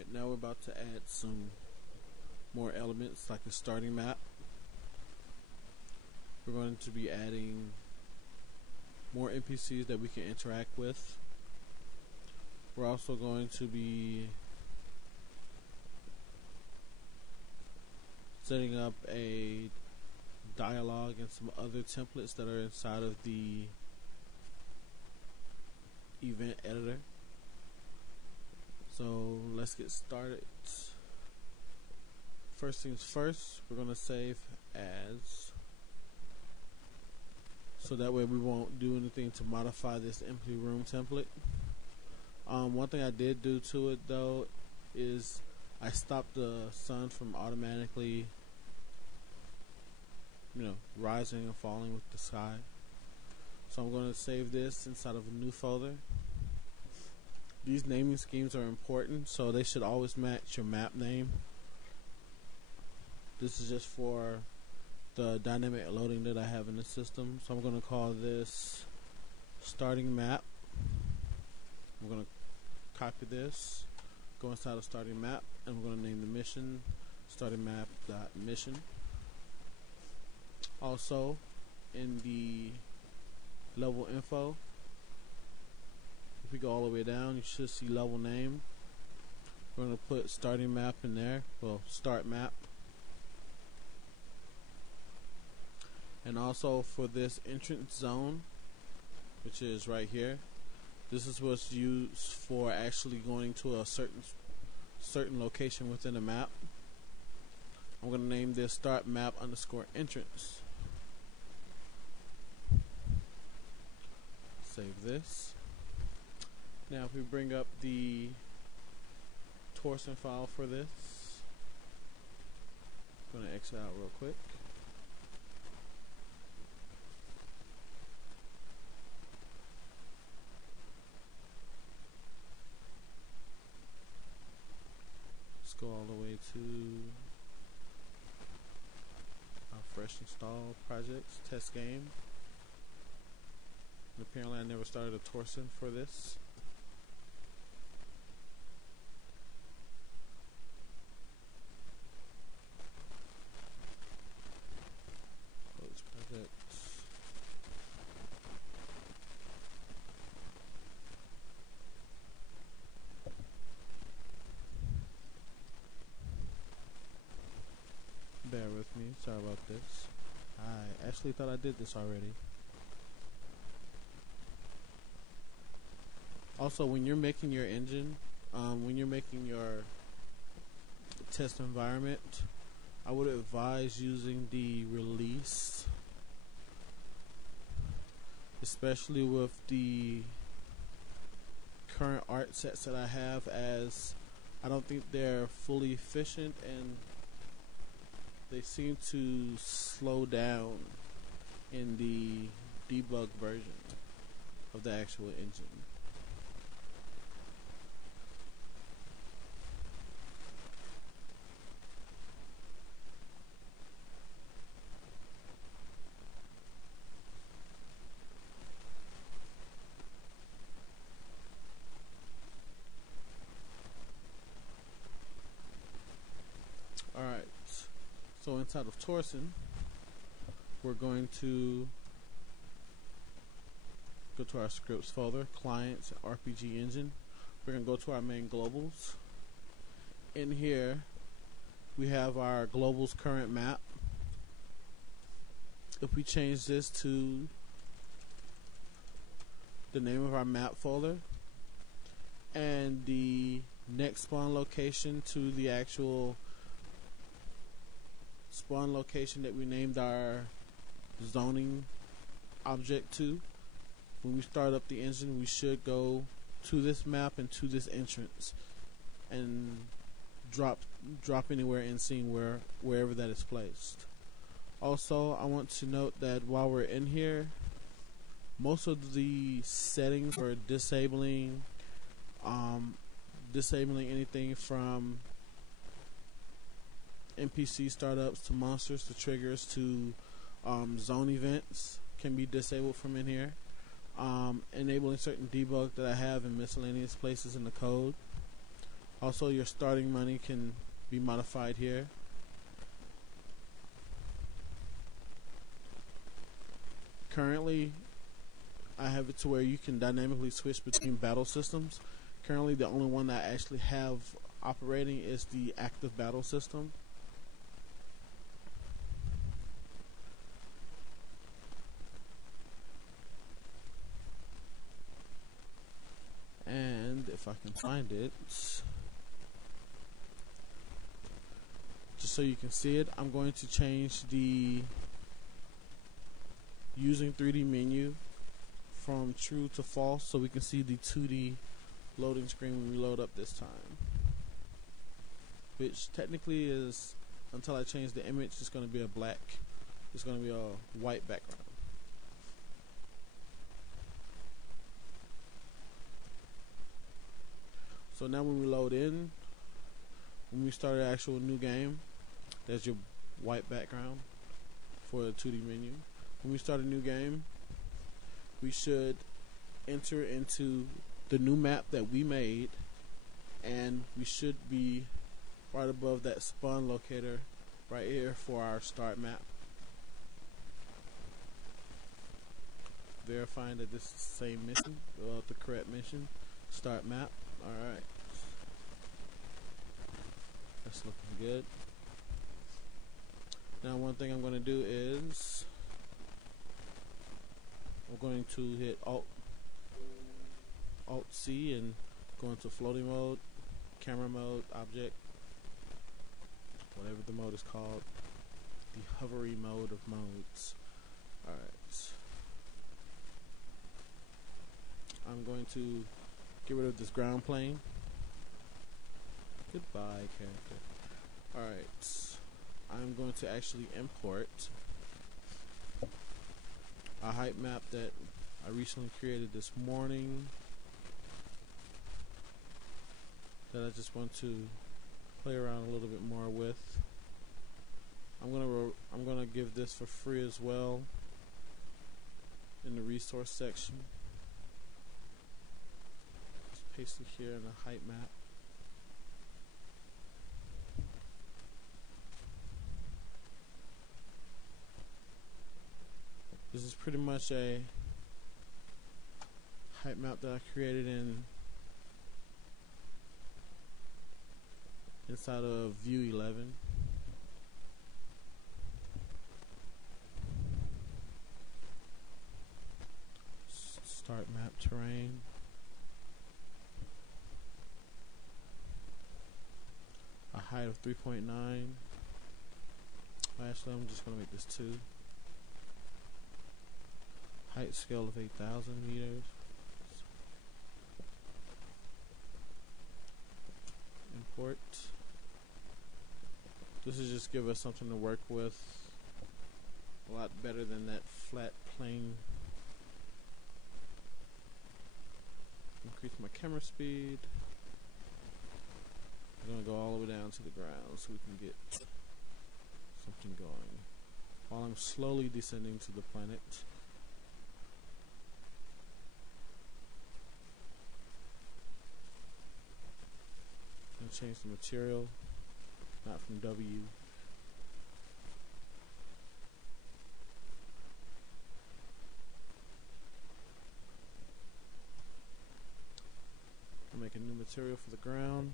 Alright, now we're about to add some more elements like a starting map. We're going to be adding more NPCs that we can interact with. We're also going to be setting up a dialogue and some other templates that are inside of the event editor. So let's get started. First things first, we're going to save as, so that way we won't do anything to modify this empty room template. One thing I did do to it though is I stopped the sun from automatically rising and falling with the sky. So I'm going to save this inside of a new folder. These naming schemes are important, so they should always match your map name. This is just for the dynamic loading that I have in the system. So I'm going to call this starting map. I'm going to copy this, go inside of starting map, and we're going to name the mission starting map.mission. Also, in the level info, if we go all the way down, you should see level name. We're going to put starting map in there, well, start map. And also for this entrance zone, which is right here, this is what's used for actually going to a certain location within the map. I'm going to name this start map underscore entrance. Save this. Now if we bring up the Torsen file for this, I'm going to exit out real quick. Let's go all the way to our fresh install projects, test game. And apparently I never started a Torsen for this. Close projects. Bear with me, sorry about this. I actually thought I did this already. Also, when you're making your engine, when you're making your test environment, I would advise using the release, especially with the current art sets that I have, as I don't think they're fully efficient and they seem to slow down in the debug version of the actual engine. Alright, so inside of Torsen, we're going to go to our scripts folder, clients, RPG engine. We're going to go to our main globals. In here, we have our globals current map. If we change this to the name of our map folder and the next spawn location to the actual spawn location that we named our zoning object to, when we start up the engine, we should go to this map and to this entrance and drop anywhere in scene wherever that is placed. Also, I want to note that while we're in here, most of the settings for disabling anything from NPC startups to monsters to triggers to zone events can be disabled from in here. Enabling certain debug that I have in miscellaneous places in the code. Also, your starting money can be modified here. Currently, I have it to where you can dynamically switch between battle systems. Currently, the only one that I actually have operating is the active battle system. And if I can find it, just so you can see it, I'm going to change the using 3D menu from true to false so we can see the 2D loading screen when we load up this time, which technically is, until I change the image, it's going to be a black, it's going to be a white background. So now when we load in, when we start an actual new game, there's your white background for the 2D menu. When we start a new game, we should enter into the new map that we made, and we should be right above that spawn locator right here for our start map, verifying that this is the same mission, the correct mission. Start map. Alright, that's looking good. Now one thing I'm going to do is I'm going to hit Alt C and go into floating mode, camera mode, object, whatever the mode is called, the hovery mode of modes. Alright, I'm going to get rid of this ground plane. Goodbye, character. Alright, I'm going to actually import a height map that I recently created this morning that I just want to play around a little bit more with. I'm gonna give this for free as well in the resource section. Just paste it here in the height map. This is pretty much a height map that I created inside of View 11. Start map terrain. A height of 3.9. Actually, I'm just going to make this 2. Height scale of 8,000 meters. Import. This is just give us something to work with. A lot better than that flat plane. Increase my camera speed. I'm gonna go all the way down to the ground so we can get something going while I'm slowly descending to the planet. Change the material, not from W. I'll make a new material for the ground.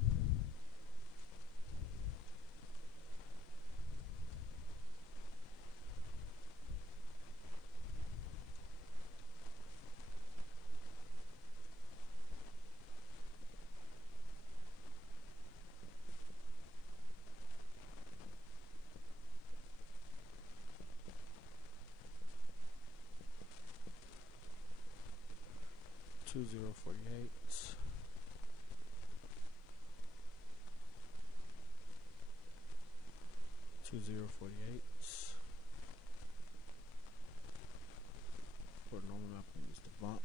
$2048. For a normal map, I use the bump.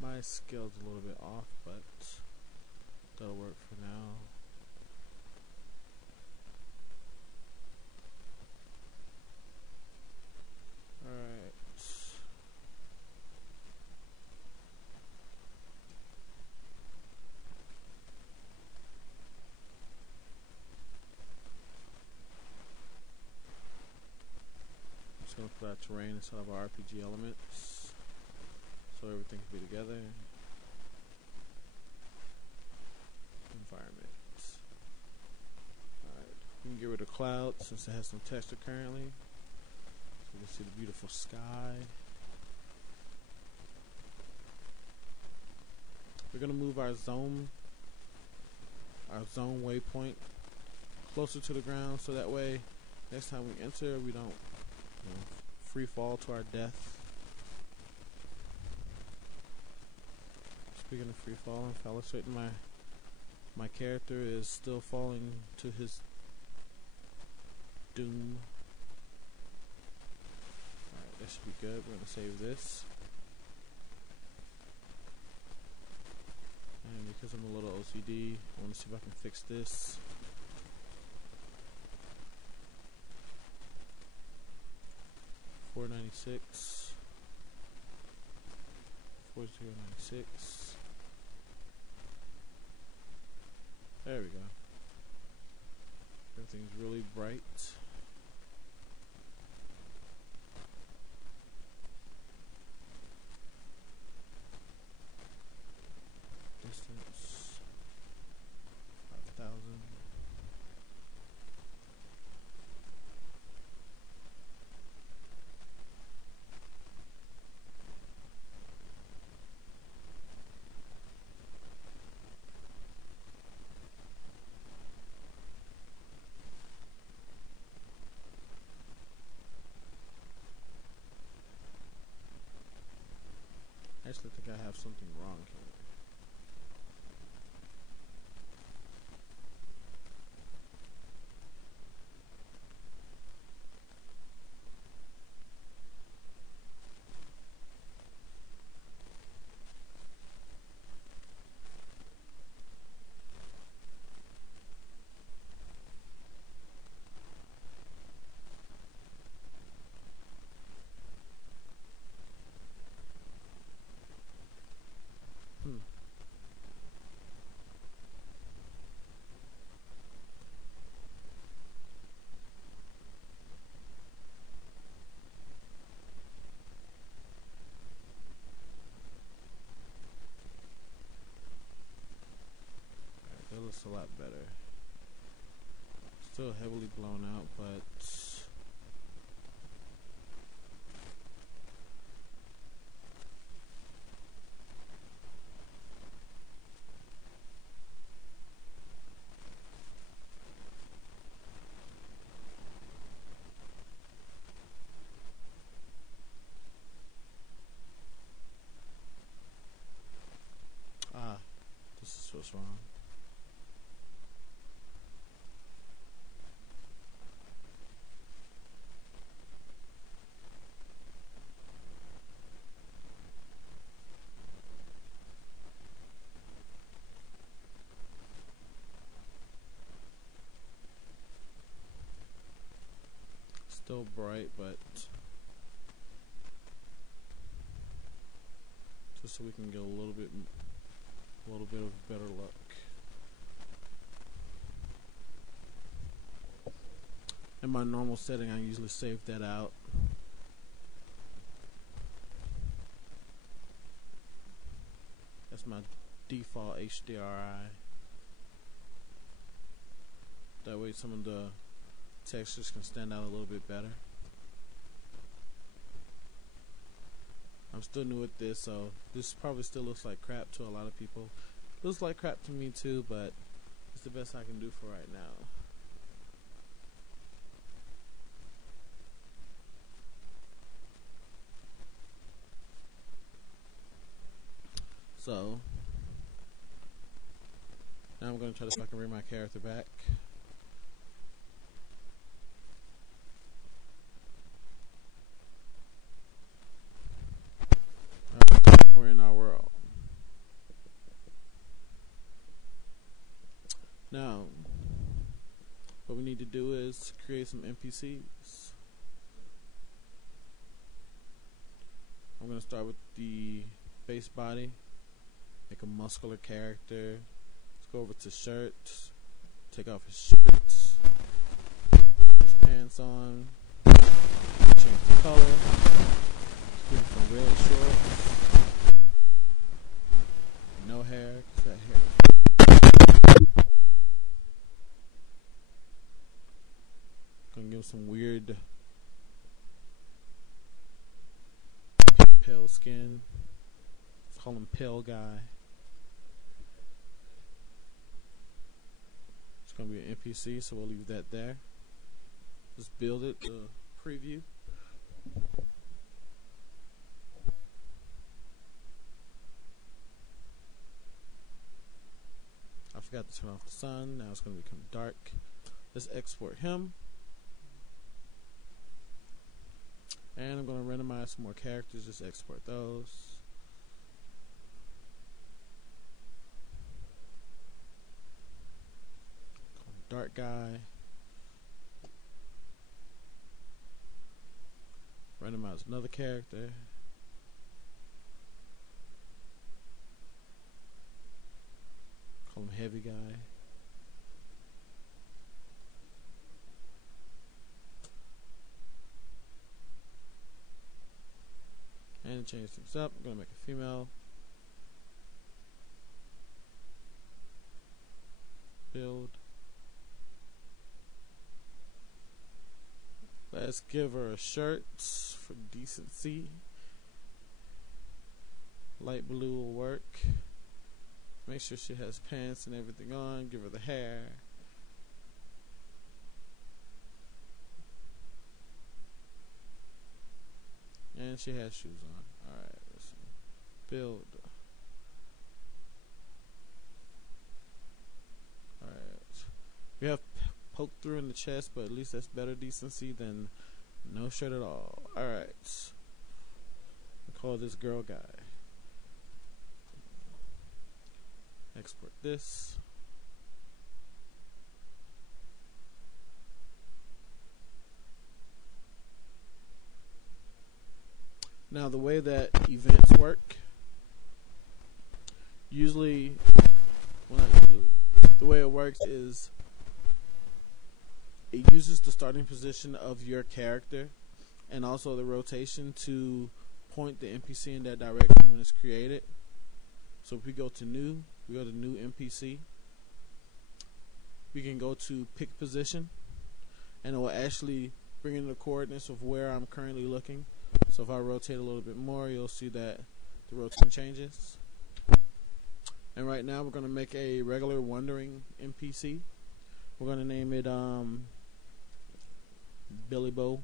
My scale's a little bit off, but that'll work for now. Alright. put our terrain instead of our RPG elements, so everything can be together. Environment. Alright, we can get rid of clouds since it has some texture currently. So we can see the beautiful sky. We're gonna move our zone waypoint closer to the ground, so that way next time we enter we don't free fall to our death. Speaking of free falling, if I illustrate my character is still falling to his doom. Alright, that should be good. We're gonna save this. And because I'm a little OCD, I want to see if I can fix this. $496. 4096. There we go. Everything's really bright. Distance 5,000. I actually think I have something wrong here. That looks a lot better. Still heavily blown out, but this is what's wrong. Still bright, but just so we can get a little bit of better luck. In my normal setting, I usually save that out. That's my default HDRI. That way some of the textures can stand out a little bit better. I'm still new at this, so this probably still looks like crap to a lot of people. Looks like crap to me too, but it's the best I can do for right now. So now I'm going to try to see if I can bring my character back. We're in our world. Now, what we need to do is create some NPCs. I'm going to start with the base body. Make a muscular character. Let's go over to shirts. Take off his shirts. His pants on. change the color. Give it some red shorts. No hair, 'cause that hair. Gonna give him some weird pale skin. Let's call him Pale Guy. It's gonna be an NPC, so we'll leave that there. Just build it, the preview. I forgot to turn off the sun. Now it's gonna become dark. Let's export him. And I'm going to randomize some more characters. Just export those. Call him Dark Guy. Randomize another character. Call him Heavy Guy. And change things up. I'm going to make a female. Build. Let's give her a shirt for decency. Light blue will work. Make sure she has pants and everything on. Give her the hair. And she has shoes on. Alright, let's see. Build. Alright. We have poked through in the chest, but at least that's better decency than no shirt at all. Alright. I call this Girl Guy. Export this. Now the way that events work, usually, well not usually, the way it works is it uses the starting position of your character and also the rotation to point the NPC in that direction when it's created. So if we go to new, we go to new NPC, we can go to pick position and it will actually bring in the coordinates of where I'm currently looking. So if I rotate a little bit more, you'll see that the rotation changes. And right now we're going to make a regular wandering NPC. We're going to name it Billy Bo.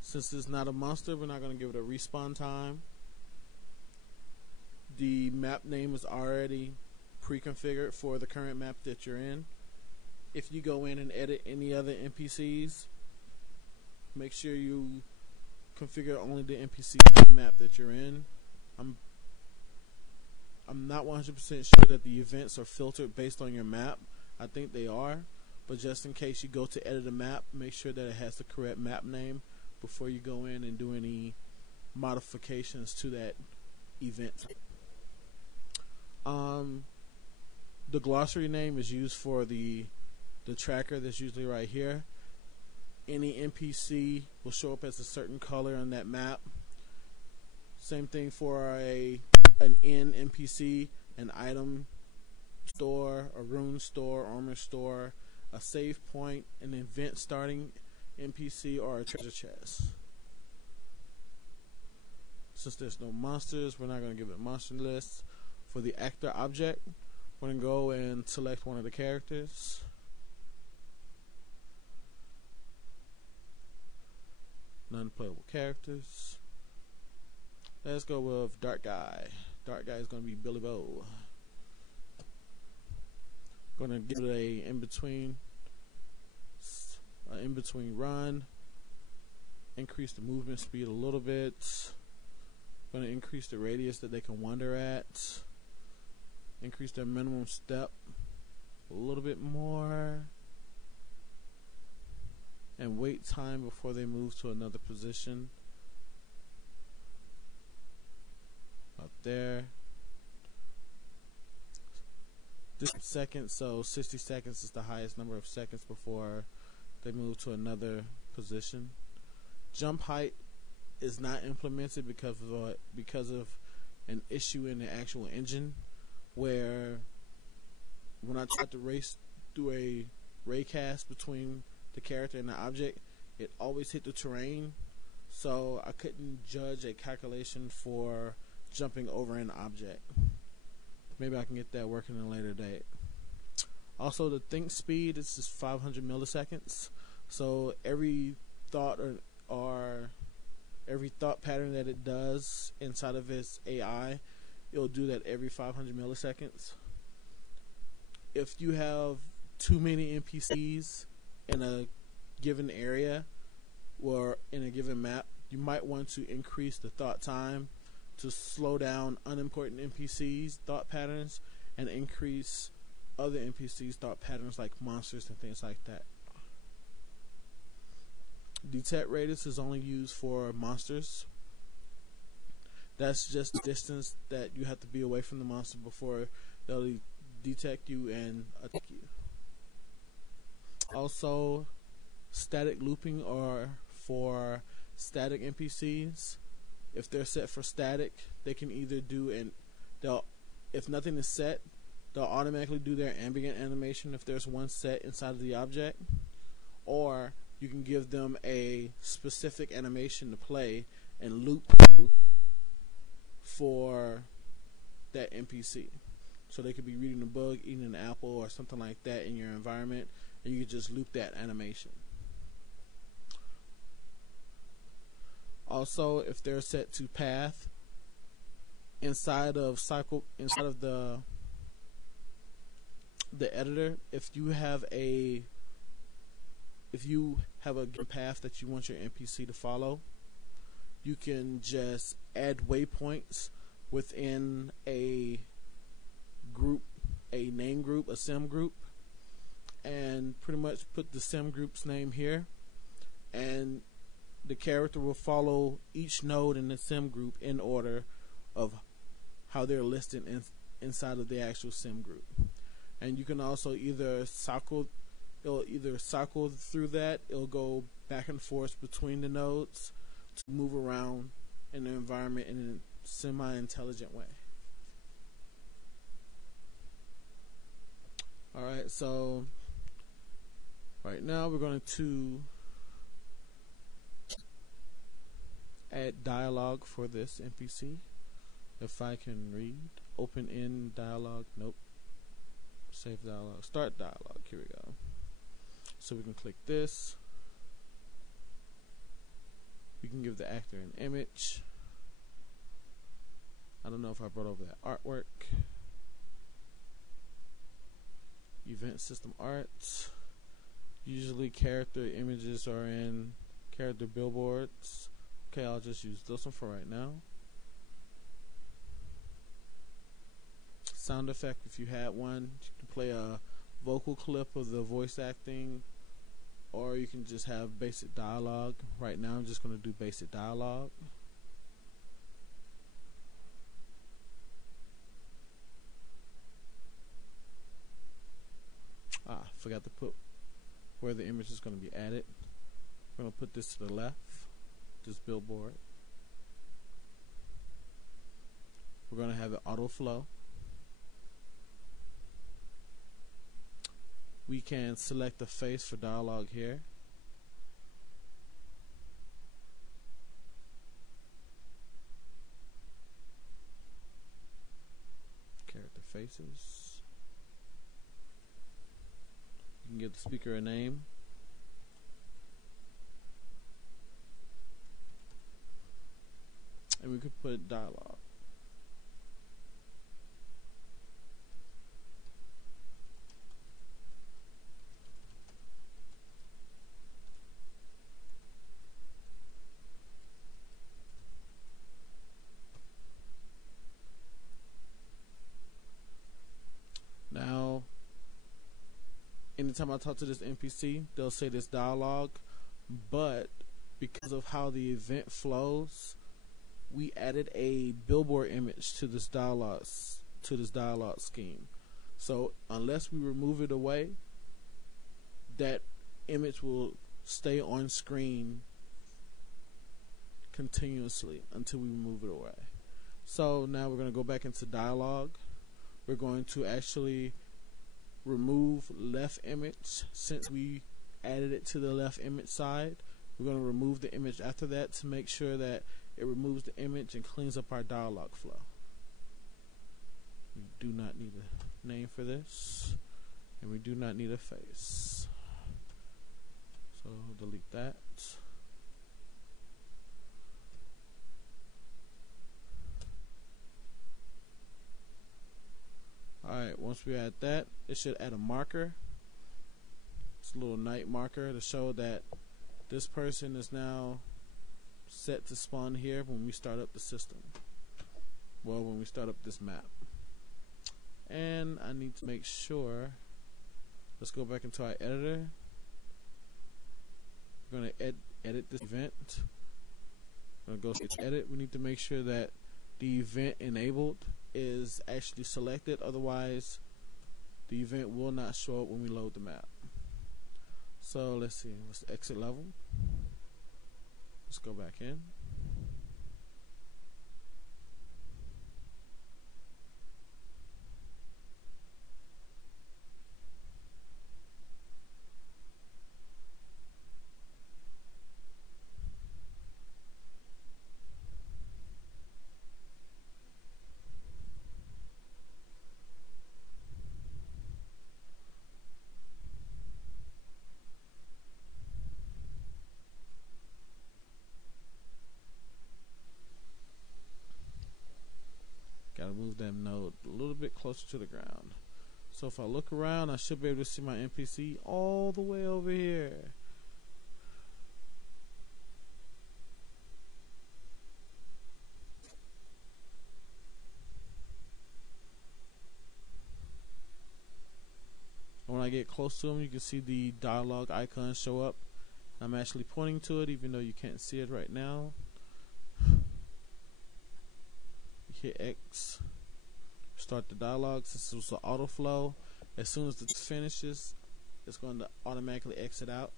Since it's not a monster, we're not going to give it a respawn time. The map name is already pre-configured for the current map that you're in. If you go in and edit any other NPCs, make sure you configure only the NPC map that you're in. I'm not 100% sure that the events are filtered based on your map. I think they are, but just in case you go to edit a map, make sure that it has the correct map name before you go in and do any modifications to that event. The glossary name is used for the tracker that's usually right here. Any NPC will show up as a certain color on that map. Same thing for an NPC, an item store, a rune store, armor store, a save point, an event starting NPC, or a treasure chest. Since there's no monsters, we're not going to give it a monster list. For the actor object, we're going to go and select one of the characters. Non-playable characters. Let's go with Dark Guy. Dark Guy is going to be Billy Bo. Going to give it a in-between run. Increase the movement speed a little bit. Going to increase the radius that they can wander at. Increase their minimum step a little bit more. And wait time before they move to another position. Up there. This is seconds, so 60 seconds is the highest number of seconds before they move to another position. Jump height is not implemented because of an issue in the actual engine, where when I tried to race through a raycast between the character and the object, it always hit the terrain, so I couldn't judge a calculation for jumping over an object. Maybe I can get that working in a later date. Also, the think speed is just 500 milliseconds, so every thought or every thought pattern that it does inside of its AI, it'll do that every 500 milliseconds. If you have too many NPCs in a given area or in a given map, you might want to increase the thought time to slow down unimportant NPCs' thought patterns and increase other NPCs' thought patterns like monsters and things like that. Detect radius is only used for monsters. That's just the distance that you have to be away from the monster before they'll detect you and attack you. Also, static looping are for static NPCs. If they're set for static, they can either do if nothing is set, they'll automatically do their ambient animation if there's one set inside of the object, or you can give them a specific animation to play and loop through for that NPC. So they could be reading a book, eating an apple, or something like that in your environment, and you could just loop that animation. Also, if they're set to path, inside of the editor, if you have a path that you want your NPC to follow, you can just add waypoints within a group, a name group, a sim group, and pretty much put the sim group's name here, and the character will follow each node in the sim group in order of how they're listed inside of the actual sim group. And you can also it'll either cycle through that, it'll go back and forth between the nodes to move around in the environment in a semi-intelligent way. Alright, so right now we're going to add dialogue for this NPC. If I can read, open in dialogue, nope. Save dialogue, start dialogue, here we go. So we can click this. We can give the actor an image. I don't know if I brought over that artwork. Event system art. Usually character images are in character billboards. Okay, I'll just use this one for right now. Sound effect, if you had one, you can play a vocal clip of the voice acting, or you can just have basic dialogue. Right now I'm just going to do basic dialogue. Forgot to put where the image is going to be added. We're going to put this to the left, this billboard. We're going to have it auto flow. We can select the face for dialogue here. Character faces. You can give the speaker a name. And we could put dialogue. Now, anytime I talk to this NPC, they'll say this dialogue, but because of how the event flows, we added a billboard image to this dialogue scheme. So unless we remove it away, that image will stay on screen continuously until we remove it away. So now we're going to go back into dialogue. We're going to actually remove left image. Since we added it to the left image side, we're going to remove the image after that to make sure that it removes the image and cleans up our dialogue flow. We do not need a name for this, and we do not need a face. So delete that. Alright, once we add that, it should add a marker. It's a little night marker to show that this person is now set to spawn here when we start up the system. Well, when we start up this map. And I need to make sure, let's go back into our editor. We're going to edit this event. We're going to go to edit. We need to make sure that the event enabled is actually selected, otherwise the event will not show up when we load the map. So let's see, let's exit level. Let's go back in. Gotta move that node a little bit closer to the ground. So if I look around, I should be able to see my NPC all the way over here. And when I get close to him, you can see the dialogue icon show up. I'm actually pointing to it, even though you can't see it right now. Hit X, start the dialogue. Since it was an auto flow, as soon as this finishes, it's going to automatically exit out.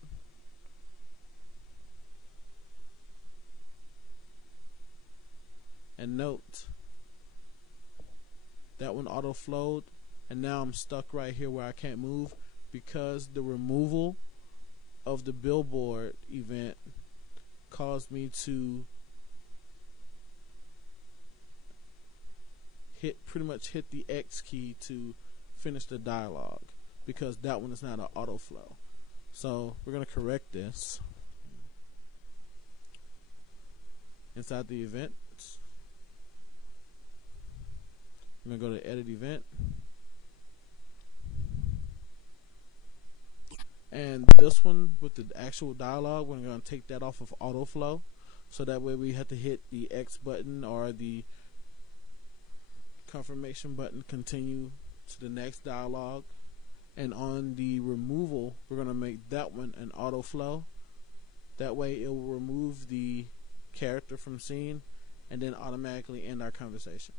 And note that one auto flowed, and now I'm stuck right here where I can't move because the removal of the billboard event caused me to pretty much hit the X key to finish the dialogue, because that one is not an auto flow. So we're going to correct this. Inside the event, I'm going to go to edit event, and this one with the actual dialogue, we're going to take that off of auto flow, so that way we have to hit the X button or the confirmation button, continue to the next dialogue. And on the removal, we're going to make that one an auto flow. That way it will remove the character from scene and then automatically end our conversation.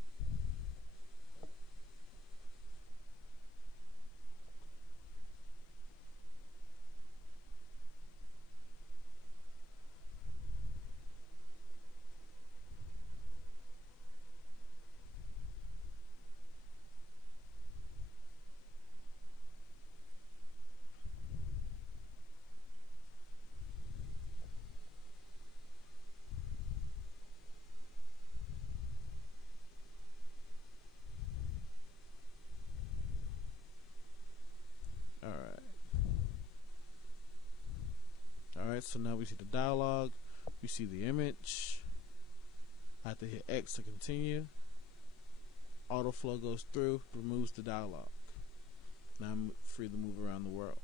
Alright, so now we see the dialogue, we see the image. I have to hit X to continue. Autoflow goes through, removes the dialogue. Now I'm free to move around the world.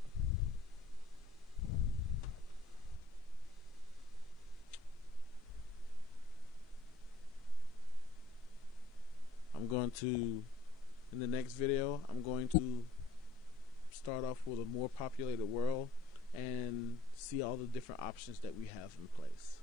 In the next video, I'm going to start off with a more populated world and see all the different options that we have in place.